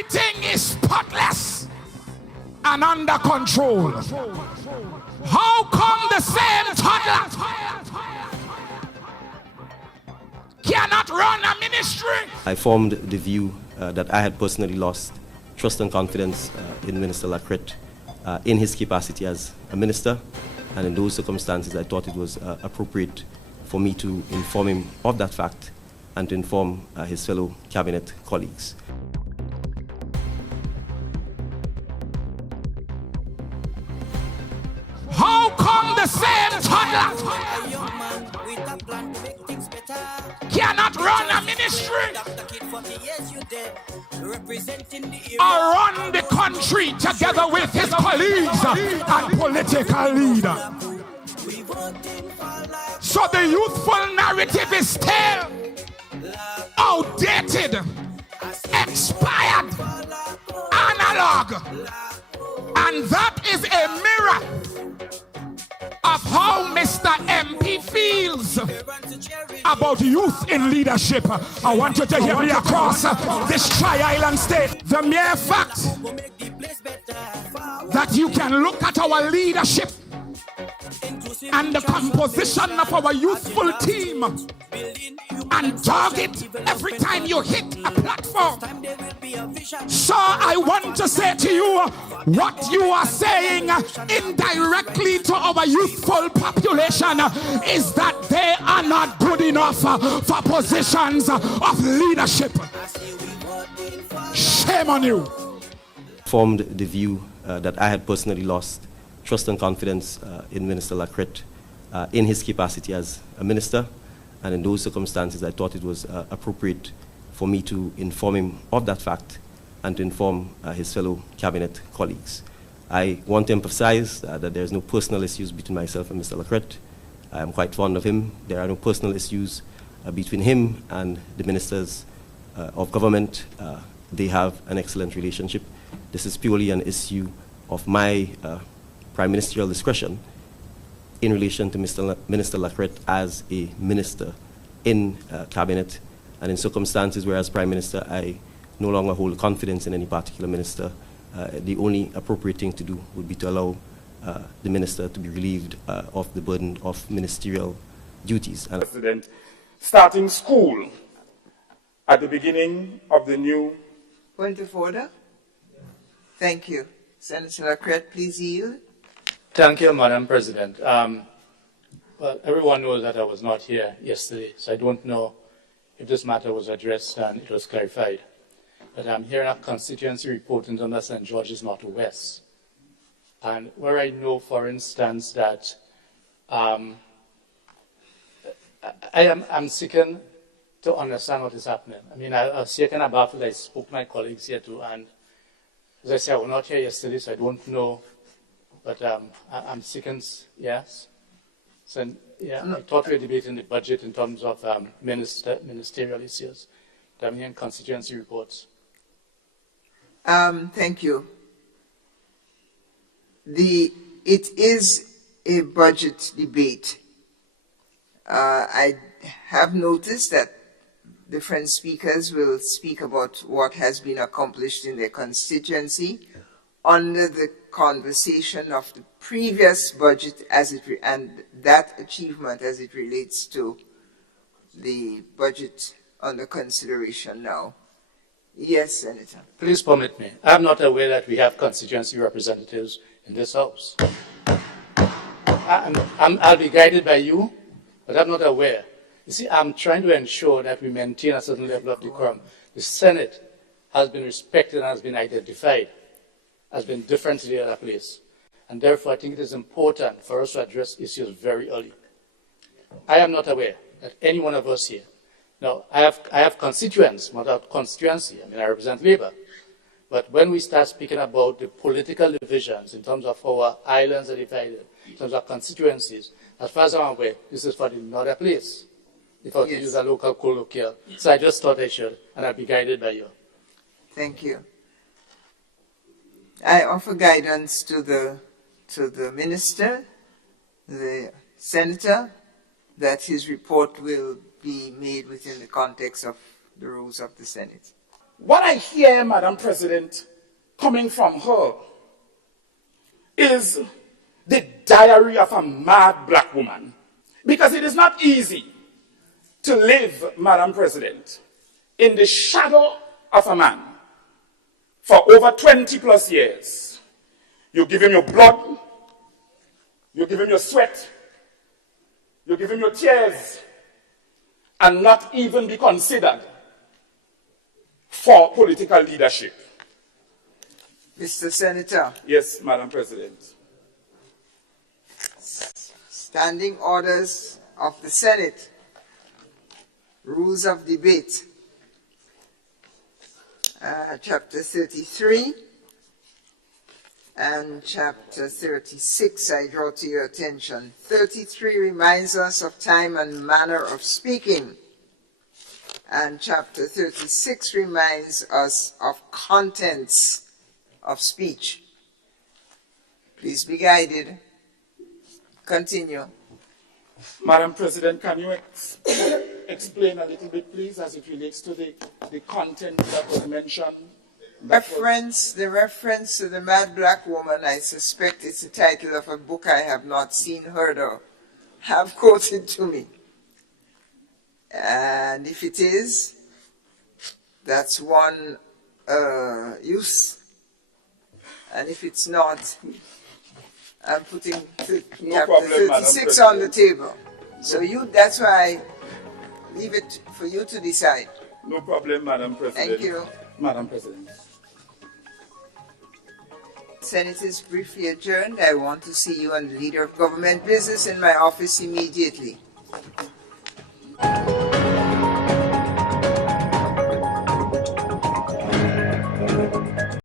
everything is spotless and under control, how come the same toddler cannot run a ministry? I formed the view that I had personally lost trust and confidence in Minister Crette in his capacity as a minister, and in those circumstances I thought it was appropriate for me to inform him of that fact and to inform his fellow cabinet colleagues. How come the same toddler cannot run a ministry or run the country together with his colleagues and political leader? So the youthful narrative is still outdated, expired, analog, and that is a mirror of how Mr. MP feels about youth in leadership. I want you to hear me across this tri-island state. The mere fact that you can look at our leadership and the composition of our youthful team and target every time you hit a platform. So I want to say to you, what you are saying indirectly to our youthful population is that they are not good enough for positions of leadership. Shame on you. Formed the view that I had personally lost trust and confidence in Minister Crette in his capacity as a minister, and in those circumstances I thought it was appropriate for me to inform him of that fact and to inform his fellow cabinet colleagues. I want to emphasize that there is no personal issues between myself and Mr. Crette. I am quite fond of him. There are no personal issues between him and the ministers of government. They have an excellent relationship. This is purely an issue of my prime ministerial discretion in relation to Minister Crette as a minister in cabinet, and in circumstances where as Prime Minister I no longer hold confidence in any particular minister, the only appropriate thing to do would be to allow the minister to be relieved of the burden of ministerial duties. And President, starting school at the beginning of the new... Point of order. Thank you. Senator Crette, please yield. Thank you, Madam President. Well, everyone knows that I was not here yesterday, so I don't know if this matter was addressed and it was clarified. But I'm hearing a constituency report in terms of St. George's Northwest, and where I know, for instance, that I'm seeking to understand what is happening. I mean, I was seeking about it. I spoke to my colleagues here too, and as I said, I was not here yesterday, so I don't know. But I'm seeking, yes. So, yeah, I thought we were debating the budget in terms of ministerial issues. But I'm hearing constituency reports. Thank you. It is a budget debate. I have noticed that different speakers will speak about what has been accomplished in their constituency under the conversation of the previous budget and that achievement as it relates to the budget under consideration now. Yes, Senator. Please permit me. I'm not aware that we have constituency representatives in this House. I'll be guided by you, but I'm not aware. You see, I'm trying to ensure that we maintain a certain level of decorum. The Senate has been respected and has been identified, has been different to the other place. And therefore, I think it is important for us to address issues very early. I am not aware that any one of us here. Now, I have constituents, not a constituency. I mean, I represent Labour. But when we start speaking about the political divisions in terms of how our islands are divided, in terms of constituencies, as far as I'm aware, this is for another place. If I were to use a local colloquial. So I just thought I should, and I'll be guided by you. Thank you. I offer guidance to the minister, the senator, that his report will be made within the context of the rules of the Senate. What I hear, Madam President, coming from her is the diary of a mad black woman. Because it is not easy to live, Madam President, in the shadow of a man for over 20 plus years. You give him your blood, you give him your sweat, you give him your tears, and not even be considered for political leadership. Mr. Senator. Yes, Madam President. Standing orders of the Senate. Rules of debate. Chapter 33 and chapter 36, I draw to your attention. 33 reminds us of time and manner of speaking. And chapter 36 reminds us of contents of speech. Please be guided. Continue. Madam President, can you explain a little bit, please, as it relates to the content that was mentioned? The reference to the mad black woman, I suspect it's the title of a book I have not seen, heard or have quoted to me. And if it is, that's one use. And if it's not, I'm putting chapter 36 on the table. So that's why I leave it for you to decide. No problem, Madam President. Thank you. Madam President. Senate is briefly adjourned. I want to see you and the Leader of Government Business in my office immediately.